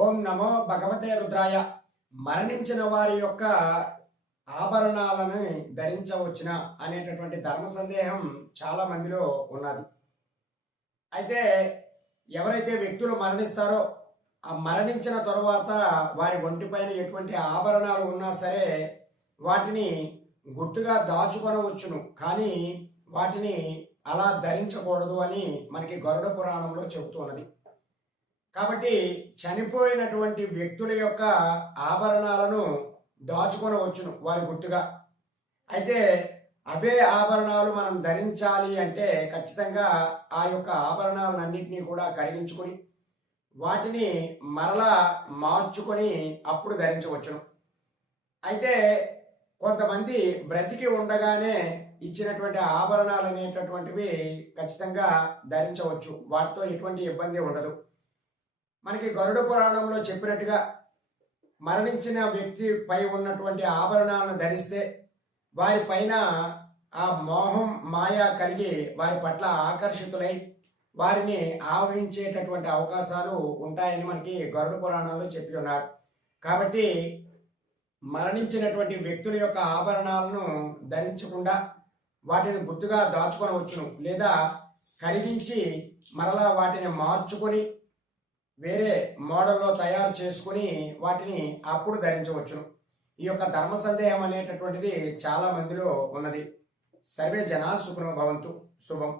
ఓం నమో భగవతే రుద్రాయ. మరణించిన వారి యొక్క ఆభరణాలను ధరించవచ్చున అనేటటువంటి ధర్మ సందేహం చాలా మందిలో ఉన్నది. అయితే ఎవరైతే వ్యక్తులు మరణిస్తారో ఆ మరణించిన తరువాత వారి ఒంటిపైన ఎటువంటి ఆభరణాలు ఉన్నా సరే వాటిని గుర్తుగా దాచుకొనవచ్చును, కానీ వాటిని అలా ధరించకూడదు అని మనకి గరుడ పురాణంలో చెబుతున్నది. కాబట్టి చనిపోయినటువంటి వ్యక్తుల యొక్క ఆభరణాలను దాచుకొనవచ్చును వారి గుర్తుగా. అయితే అవే ఆభరణాలు మనం ధరించాలి అంటే ఖచ్చితంగా ఆ యొక్క ఆభరణాలన్నింటినీ కూడా కరిగించుకొని వాటిని మరలా మార్చుకొని అప్పుడు ధరించవచ్చును. అయితే కొంతమంది బ్రతికి ఉండగానే ఇచ్చినటువంటి ఆభరణాలు అనేటటువంటివి ఖచ్చితంగా ధరించవచ్చు, వాటితో ఎటువంటి ఇబ్బంది ఉండదు. మనకి గరుడ పురాణంలో చెప్పినట్టుగా మరణించిన వ్యక్తి పై ఉన్నటువంటి ఆభరణాలను ధరిస్తే వారి పైన ఆ మోహం మాయ కలిగి వారి పట్ల ఆకర్షితులై వారిని ఆవహించేటటువంటి అవకాశాలు ఉంటాయని మనకి గరుడ పురాణంలో చెప్పి ఉన్నారు. కాబట్టి మరణించినటువంటి వ్యక్తుల యొక్క ఆభరణాలను ధరించకుండా వాటిని గుర్తుగా దాచుకొనవచ్చును, లేదా కరిగించి మరలా వాటిని మార్చుకొని వేరే మోడల్లో తయారు చేసుకుని వాటిని అప్పుడు ధరించవచ్చును. ఈ యొక్క ధర్మ సందేహం అనేటటువంటిది చాలా మందిలో ఉన్నది. సర్వే జనా సుఖినో భవంతు. శుభం.